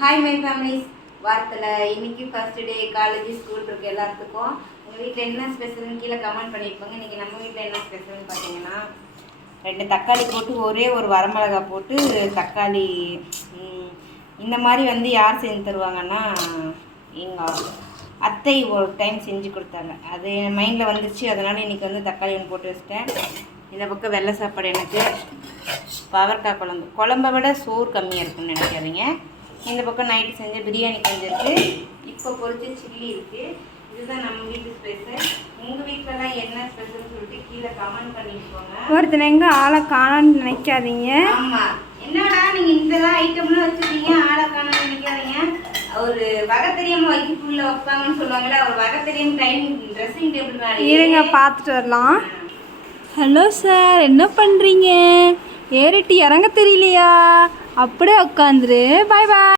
Hi my families. வாரத்தில் இன்றைக்கி first day college school இருக்குது எல்லாத்துக்கும். உங்கள் வீட்டில் என்ன ஸ்பெஷல்னு கீழே கமெண்ட் பண்ணியிருப்பாங்க. இன்றைக்கி நம்ம வீட்டில் என்ன ஸ்பெஷல்னு பார்த்தீங்கன்னா 2 தக்காளி போட்டு ஒரே ஒரு வரமிளகா போட்டு தக்காளி இந்த மாதிரி யார் செஞ்சு தருவாங்கன்னா எங்கள் அத்தை ஒரு டைம் செஞ்சு கொடுத்தாங்க. அது என் மைண்டில் வந்துருச்சு. அதனால் இன்றைக்கி தக்காளி ஒன்று போட்டு வச்சிட்டேன். இந்த பக்கம் வெள்ளை சாப்பாடு எனக்கு பாவற்காய் குழம்பை விட சோறு கம்மியாக இருக்குன்னு நினைக்காதீங்க. இந்த பக்கம் நைட்டு செஞ்ச பிரியாணி கொஞ்சம் இருக்குது. இப்போ பொரிச்ச சில்லி இருக்குது. இதுதான் நம்ம வீட்டு ஸ்பெஷல். உங்கள் வீட்டிலலாம் என்ன ஸ்பெஷல்னு சொல்லிட்டு கீழே கமெண்ட் பண்ணிக்கோங்க. ஒருத்தர் எங்கே ஆளை காணான்னு நினைக்காதீங்க. ஆமாம், என்னடா நீங்கள் இந்த தான் ஐட்டம்லாம் வச்சுருக்கீங்க, ஆளை காணான்னு நினைக்காதீங்க. ஒரு வகை தெரியாமல் வயிற்றுக்குள்ளே வைப்பாங்கன்னு சொல்லுவாங்களே, அவர் வகை தெரியாமல் ட்ரெஸ்ஸிங் டேபிள் மேலே இருங்க பார்த்துட்டு வரலாம். ஹலோ சார், என்ன பண்ணுறீங்க? ஏறிட்டு இறங்க தெரியலையா? அப்படியே உட்காந்துரு. பாய் பாய்.